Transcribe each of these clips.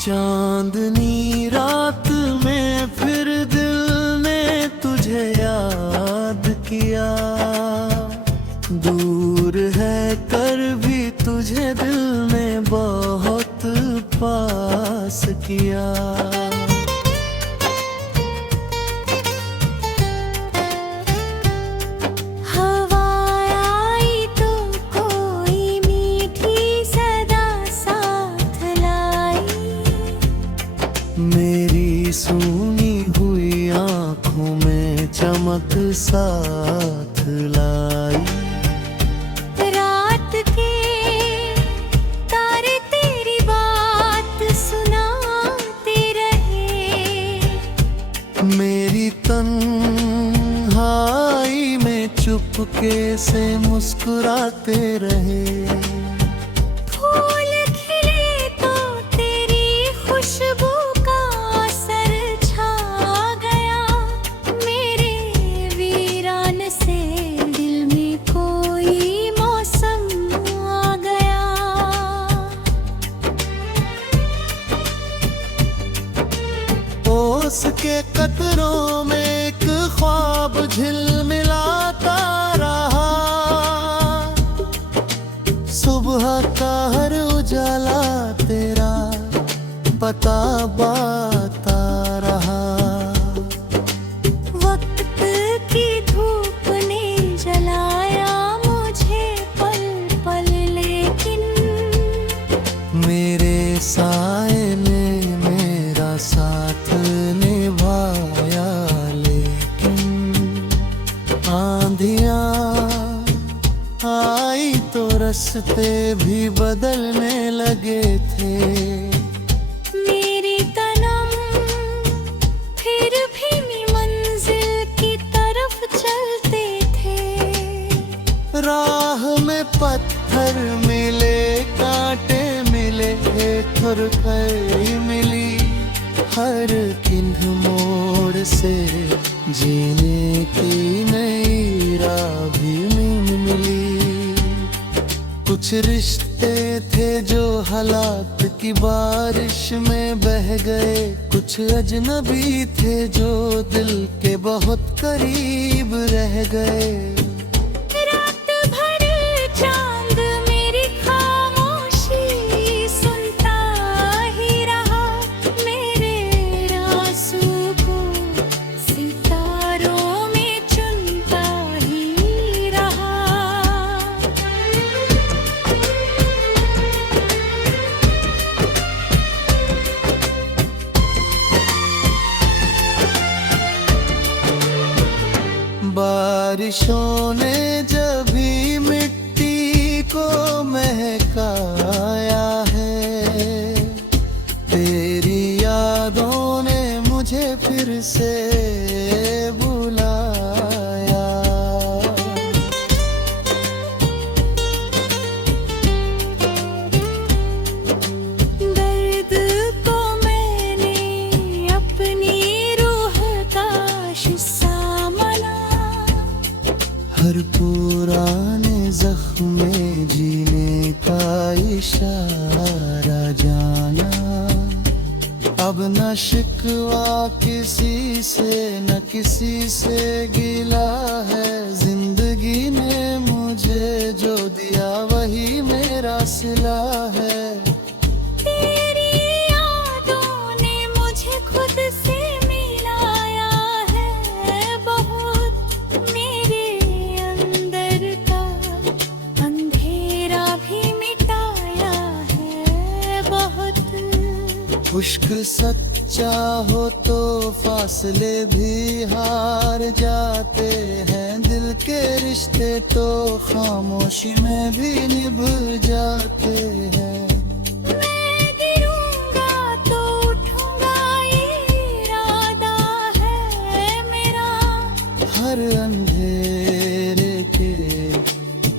चांदनी रात में फिर दिल ने तुझे याद किया, दूर है कर भी तुझे दिल ने बहुत पास किया। मेरी सूनी हुई आँखों में चमक साथ लाई। रात के तारे तेरी बात सुनाते रहे, मेरी तन्हाई में चुपके से मुस्कुराते रहे। फूल खिले तो तेरी खुशबू उसके कतरों में एक ख्वाब झिलमिलाता रहा, सुबह का हर उजाला तेरा पता बाता रहा। वक्त की धूप ने जलाया मुझे पल पल, लेकिन मेरे साए ने मेरा साथ निभाया। लेकिन आंधियां आई तो रास्ते भी बदलने लगे थे। मेरी तनम फिर भी मंजिल की तरफ चलते थे। राह में पत्थर मिले, कांटे मिले, खुरपई मिली, हर किन्ह मोड़ से जीने की नई राह भी मिली। कुछ रिश्ते थे जो हालात की बारिश में बह गए, कुछ अजनबी थे जो दिल के बहुत करीब रह गए। बारिशों ने जब भी मिट्टी को महकाया है, तेरी यादों ने मुझे फिर से बुलाया। दर्द को मैंने अपनी रूह का हिस्सा माना, हर पुराने जख्म में जीने का इशारा जाना। अब न शिकवा किसी से, न किसी से गिला है। जिंदगी ने मुझे जो दिया वही मेरा सिला है। तेरी यादों ने मुझे खुद से मिलाया है बहुत, मेरे अंदर का अंधेरा भी मिटाया है बहुत। इश्क सच्चा हो तो फासले भी हार जाते हैं, दिल के रिश्ते तो खामोशी में भी निभ जाते हैं। मैं गिरूंगा तो उठूंगा ये इरादा है मेरा, हर अंधेरे के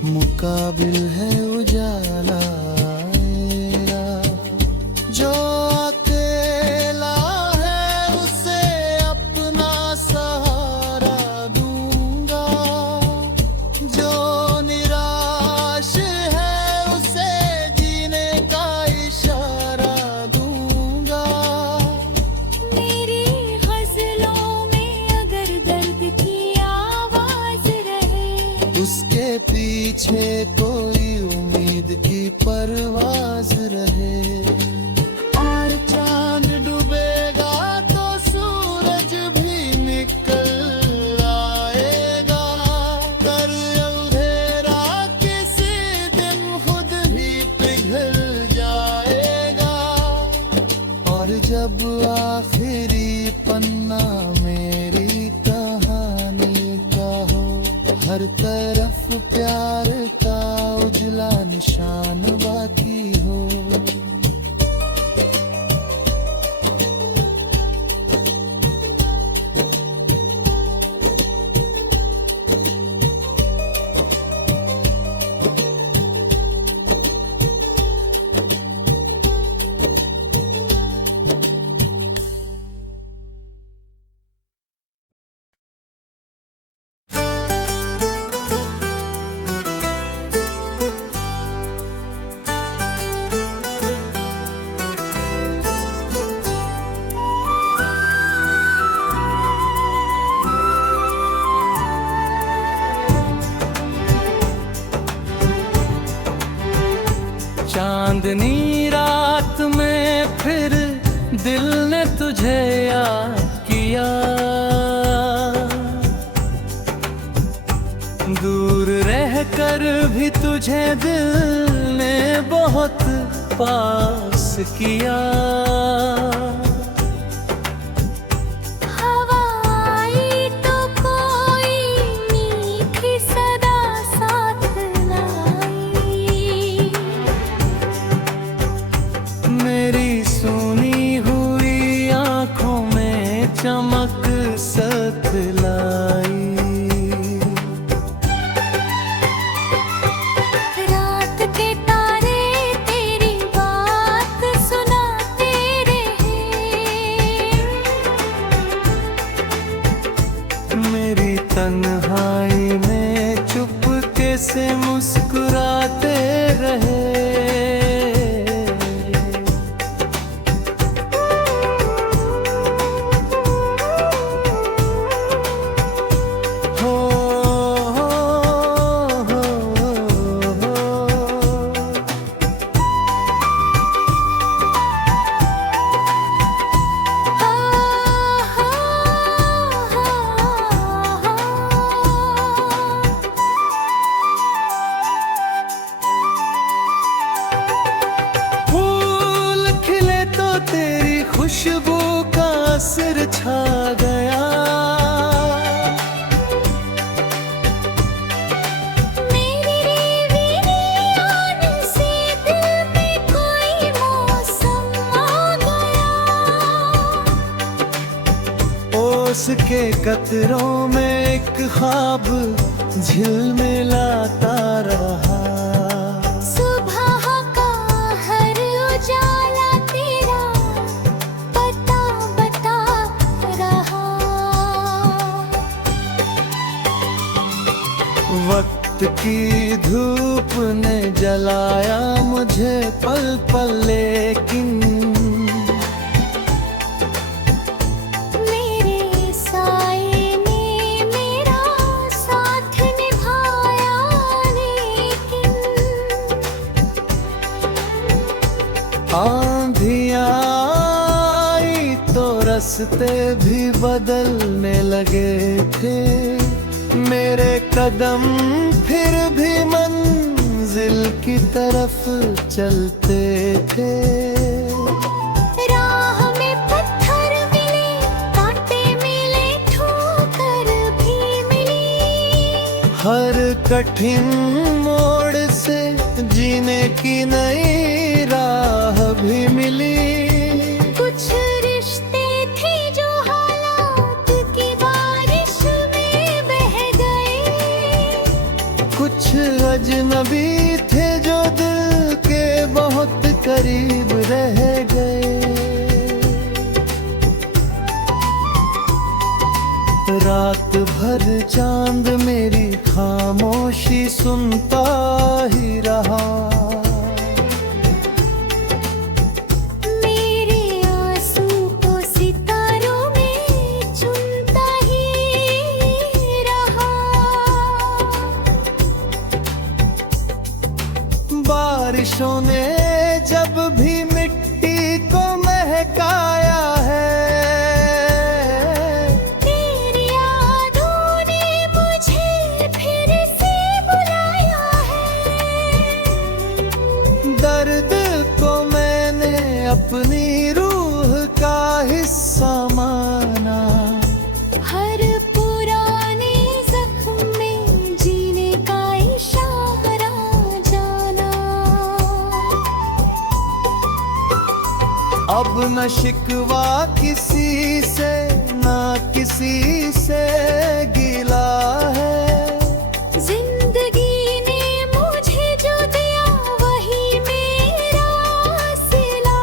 मुकाबिल है उजाला मेरा। जो अकेला है उसे अपना सहारा दूंगा, जो निराश है उसे जीने तरफ प्यार का उजला निशान बाकी हो। चांदनी रात में फिर दिल ने तुझे याद किया, दूर रहकर भी तुझे दिल ने बहुत पास किया। चमक सतलाई रात के तारे तेरी बात सुनाते रहे, मेरी तन्हाई में चुपके से मुस्कुराते रहे। खुशबू का असर छा गया, मेरी रेवड़ियाँ से दिल में कोई मौसम आ गया। ओस के कतरों में एक ख्वाब झिलमिलाता रहा। वक्त की धूप ने जलाया मुझे पल पल, लेकिन मेरे साए ने मेरा साथ निभाया। लेकिन आंधियाँ आई तो रास्ते भी बदलने लगे थे, मेरे कदम फिर भी मंजिल की तरफ चलते थे। राह में पत्थर मिले, कांटे मिले, ठोकर भी मिली, हर कठिन मोड़ से जीने की नई राह भी मिली। कुछ रिश्ते थे जो हालात की बारिश में बह गए, कुछ अजनबी थे जो दिल के बहुत करीब रह गए। रात भर चांद मेरी खामोशी सुनता ही रहा, मेरे आंसू को सितारों में चुनता ही रहा। बारिशों ने जब भी मिट्टी को महकाया है, तेरी यादों ने मुझे फिर से बुलाया है। दर्द को मैंने अपनी रूह का हिस्सा माना, हर पुराने जख्म में जी न शिकवा किसी से, ना किसी से गिला है। जिंदगी ने मुझे जो दिया वही मेरा सिला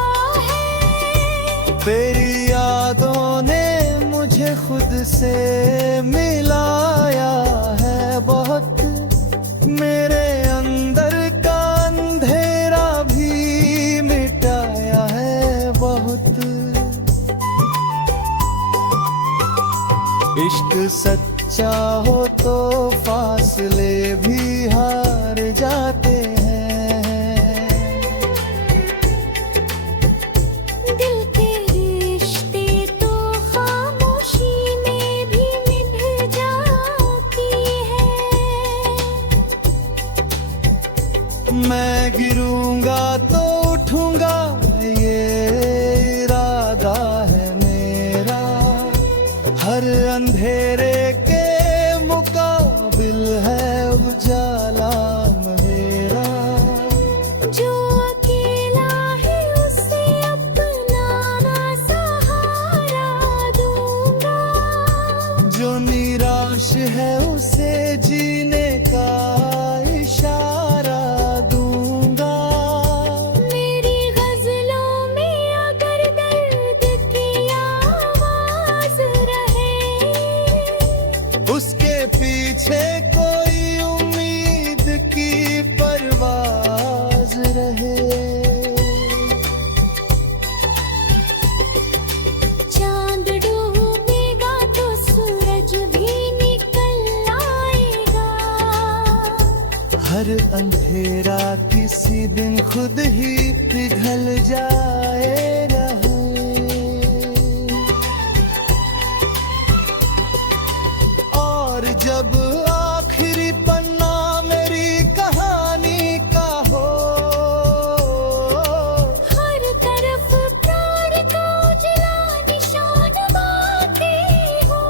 है। तेरी यादों ने मुझे खुद से मिलाया है बहुत, मेरे अंदर का अंधेरा भी मिटाया है बहुत। इश्क सच्चा हो तो फासले भी हार जाते हैं। दिल के रिश्ते तो खामोशी में भी निभ जाती है। मैं गिरूंगा तो उठूंगा ये इरादा है मेरा, हर अंधेरे के मुकाबिल है उजाला मेरा। जो अकेला है उसे अपना सहारा दूंगा। जो निराश है उसे जीने का इशारा दूंगा। मेरी गजलों में अगर दर्द की आवाज रहे, उसके पीछे कोई उम्मीद की परवाज रहे। चांद डूबेगा तो सूरज भी निकल आएगा। हर अंधेरा किसी दिन खुद ही पिघल जाएगा। और जब आखिरी पन्ना मेरी कहानी का हो, हर तरफ प्राण का उजला निशान बाकी हो।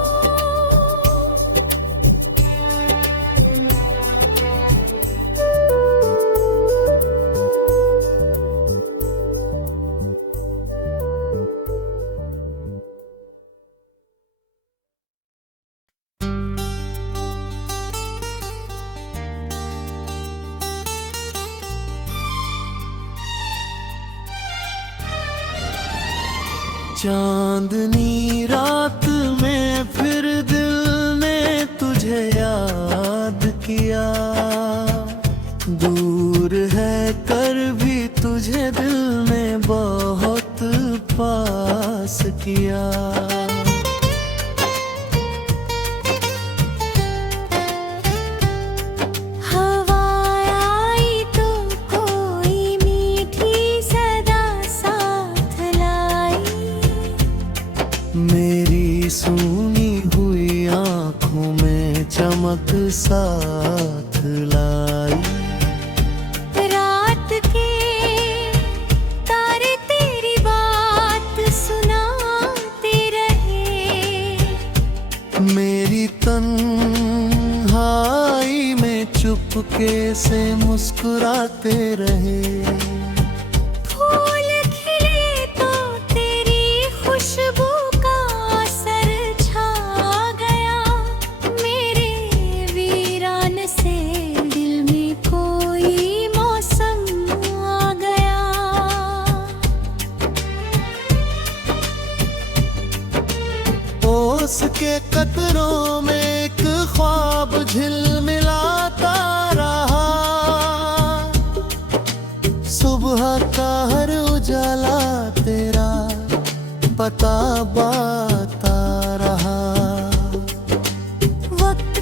चांदनी रात में फिर दिल ने तुझे याद किया, दूर है कर भी तुझे दिल ने बहुत पास किया। हवा आई तो कोई मीठी सदा साथ लाई। मेरी सूनी हुई आंखों में चमक साथ लाई। रात के तारे तेरी बात सुनाते रहे। मेरी तन्हाई में चुपके से मुस्कुराते रहे। फूल खिले तो तेरी खुशबू का असर छा गया। मेरे वीरान से दिल में कोई मौसम आ गया। ओस के कतरों में एक ख्वाब झिलमिलाता रहा। सुबह का हर उजाला तेरा पता बाता रहा। वक्त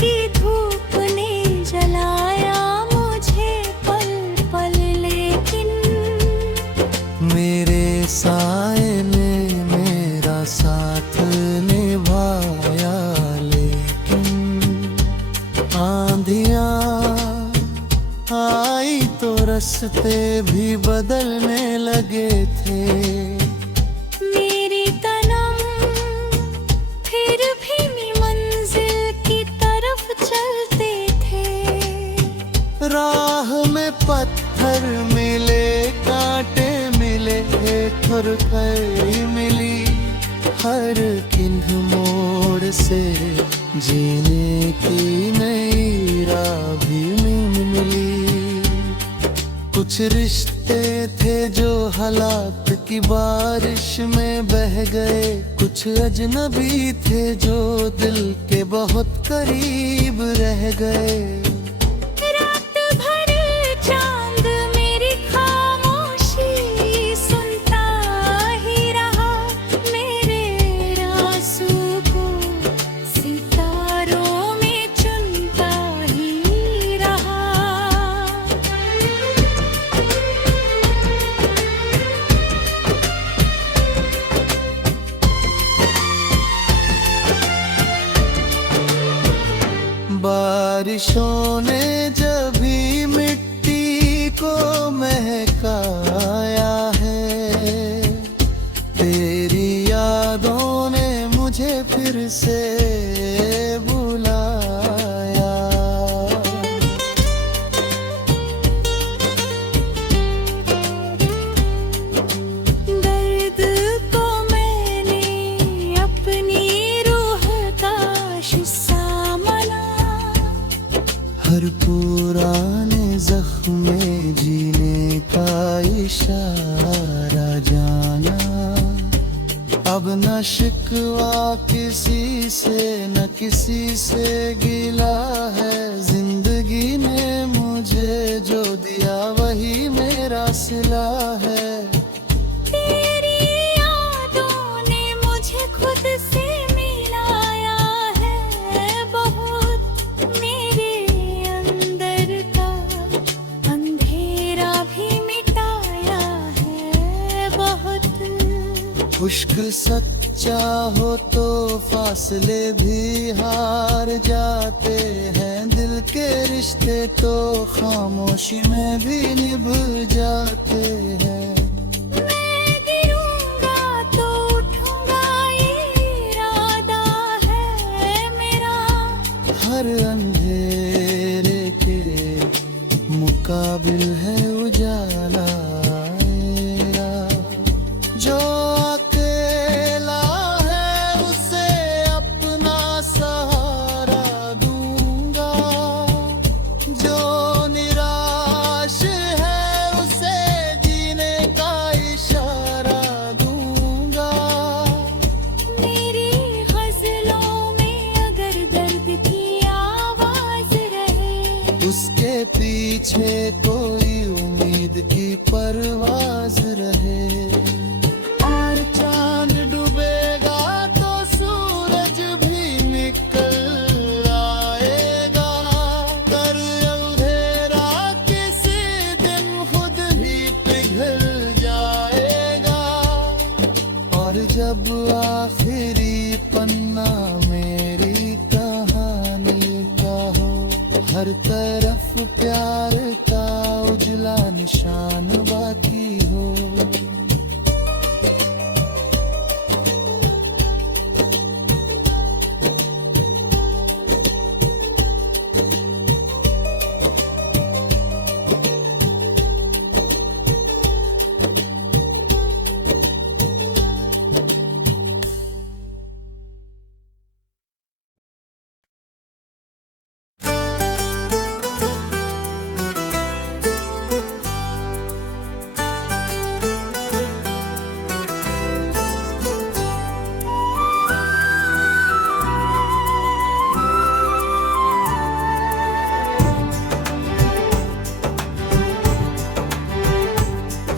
की धूप ने जलाया मुझे पल पल, लेकिन मेरे साए ने मेरा साथ निभाया। लेकिन आंधियां आई तो रास्ते भी बदलने लगे थे। मेरी तनम फिर भी मंजिल की तरफ चलते थे। राह में पत्थर मिले, कांटे मिले, एक थुर कर मिली, हर किन्ह मोड़ से जीने की नई राह भी मिली। कुछ रिश्ते थे जो हालात की बारिश में बह गए, कुछ अजनबी थे जो दिल के बहुत करीब रह गए। रात भर चांद मेरी खामोशी सुनता ही रहा, मेरे आंसू को सितारों में चुनता ही रहा। बारिशों ने जब भी मिट्टी को महकाया है, तेरी यादों ने मुझे फिर से बुलाया। दर्द को मैंने अपनी रूह का हिस्सा माना, हर पुराने जख्म में जीने का इशारा जाना। अब न शिकवा किसी से, न किसी से गिला है, जिंदगी ने मुझे जो दिया वही मेरा सिला है। तेरी यादों ने मुझे खुद से मिलाया है बहुत, मेरे अंदर का अंधेरा भी मिटाया है बहुत। इश्क सच्चा हो तो फासले भी हार जाते हैं, दिल के रिश्ते तो खामोशी में भी निभ जाते हैं। मैं गिरूंगा तो उठूंगा ये इरादा है मेरा, हर अंधेरे के मुकाबिल है उजाला मेरा। जो अकेला है उसे अपना सहारा दूंगा, जो निराश है उसे जीने का इशारा दूंगा। मेरी गज़लों में अगर दर्द की आवाज रहे, उसके पीछे कोई उम्मीद की परवाज रहे। और चांद डूबेगा तो सूरज भी निकल आएगा, कर अंधेरा किसी दिन खुद ही पिघल जाएगा। और जब आखिरी पन्ना मेरी कहानी का हो, हर तरफ प्यार का उजला निशान बाकी हो।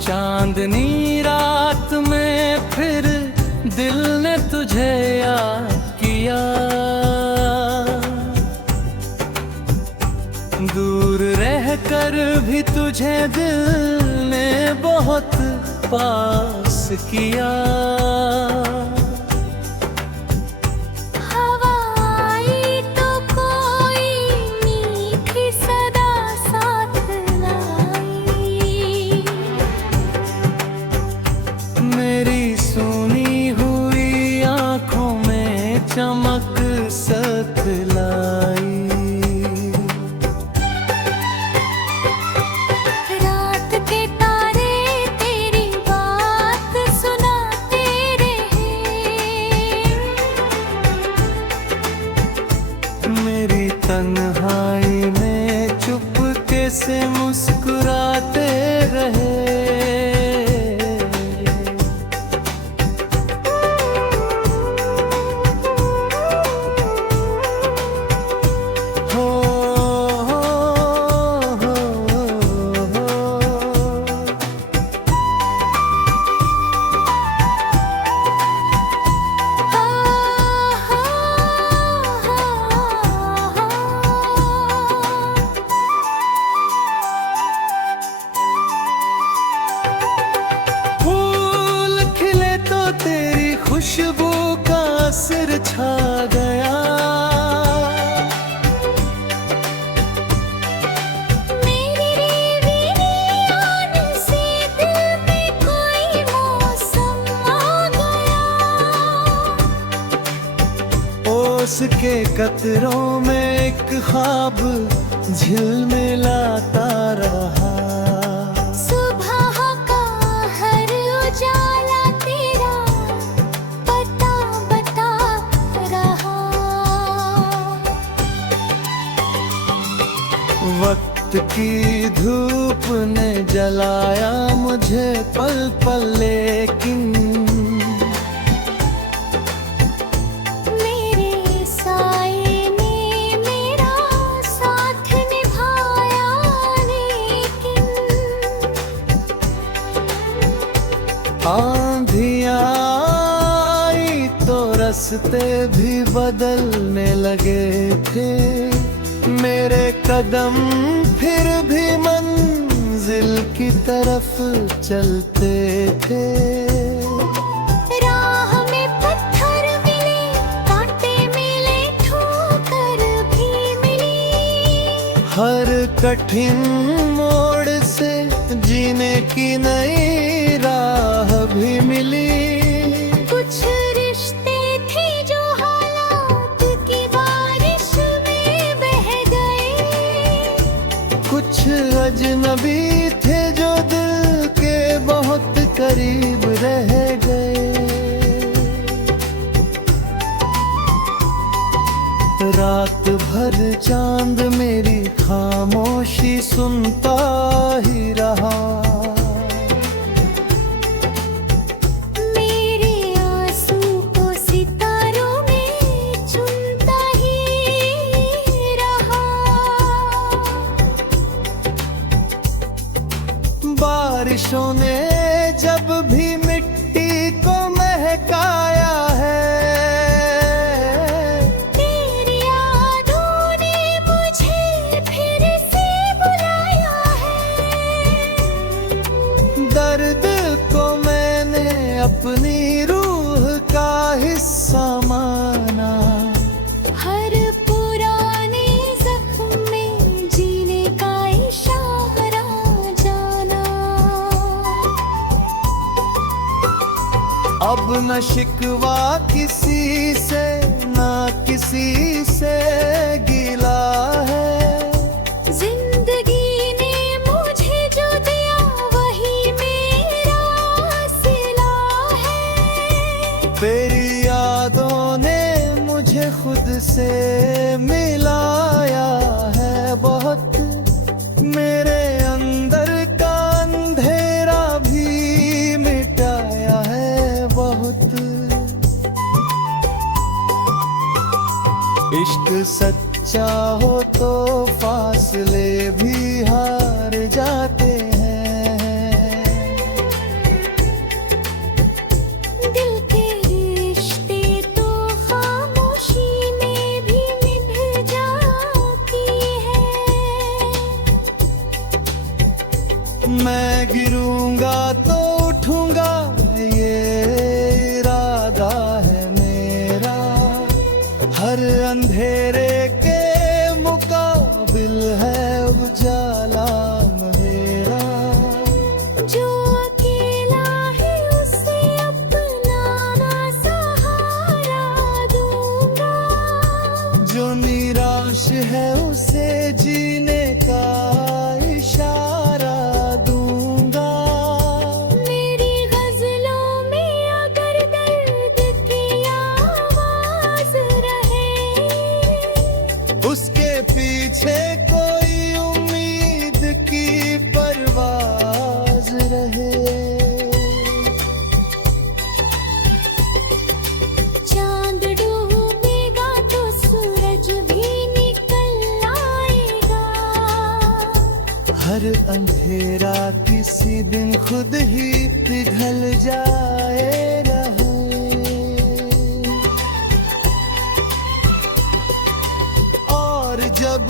चांदनी रात में फिर दिल ने तुझे याद किया, दूर रहकर भी तुझे दिल ने बहुत पास किया। हवा आई तो कोई मीठी सदा साथ लाई, मेरी सुनी हुई आंखों में चमक सतलाई। रात के तारे तेरी बात मेरी तन्हाई में चुपके से मुस्कुराते रहे। हो, हो, हो, हो। फूल खिले तो तेरी खुशबू का असर छा गया। मेरी रेवड़ियाँ से दिल में कोई मौसम आ गया। ओस के कतरों में एक ख्वाब झिलमिलाता रहा। सुबह का हर उजाला तेरा पता बता रहा। वक्त की धूप ने जलाया मुझे पल पल, लेकिन मेरे साए ने मेरा साथ निभाया। लेकिन आंधियां आई तो रास्ते भी बदलने लगे थे। मेरे कदम फिर भी मंजिल की तरफ चलते थे। राह में पत्थर मिले, कांटे मिले, ठोकर भी मिली। हर कठिन मोड़ से जीने की नई राह भी मिली। कुछ रिश्ते थे जो हालात की बारिश में बह गए। कुछ अजनबी थे जो दिल के बहुत करीब रह गए। रात भर चांद मेरी खामोशी सुनता ही रहा। मेरे आंसू को सितारों में चुनता ही रहा। बारिशों ने जब भी मिट्टी को महकाया है। तेरी यादों ने मुझे फिर से बुलाया है। दर्द को मैंने अपनी रूह का हिस्सा माना। हर पुराने जख्म में जीने का इशारा जाना। अब न शिकवा किसी से, ना किसी से गिला है। जिंदगी ने मुझे जो दिया वही मेरा सिला है। तेरी यादों ने मुझे खुद से मिलाया है बहुत। मेरे अंदर का अंधेरा भी मिटाया है बहुत। इश्क सच्चा हो तो फासले भी हार जाते हैं। दिल के रिश्ते तो खामोशी में भी निभ जाती है। मैं गिरूंगा तो उठूंगा, ये इरादा है मेरा। हर अंधेरे के मुकाबिल है उजाला मेरा। जो अकेला है उसे अपना सहारा दूंगा। जो निराश है उसे जीने का इशारा दूंगा। मेरी गजलों में अगर दर्द की आवाज रहे हर अंधेरा किसी दिन खुद ही पिघल जाए रहे। और जब